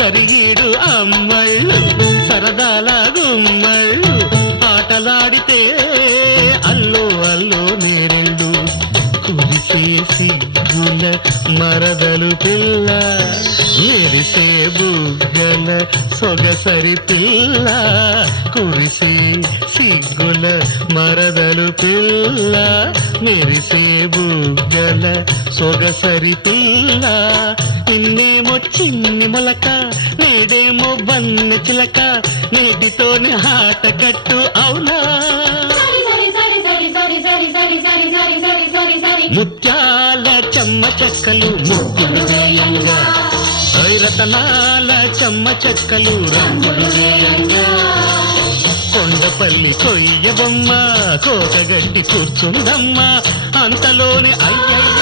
సరిగీడు అమ్మళ్ళు సరదాల గుమ్మళ్ళు ఆటలాడితే అల్లు అల్లు నేరెళ్ళు కురిసే సిగ్గుల మరదలు పిల్ల మెరిసే బుగ్గల సొగసరి పిల్ల కురిసే సిగ్గుల మరదలు పిల్ల మెరిసే బుగ్గల సొగసరి పిల్ల నిన్నేమో చిన్ని మొలక నేడేమో బన్న చిలక నేటితోని ఆట కట్టు అవునా ముత్యాల చెమ్మ చెక్కలు ముగ్గులు వేయంగా రతనాల చెమ్మ చెక్కలు రంగులు వేయంగా కొండపల్లి కొయ్య బొమ్మ కోకగట్టి కూర్చుందమ్మ అంతలోని అయ్యయ్య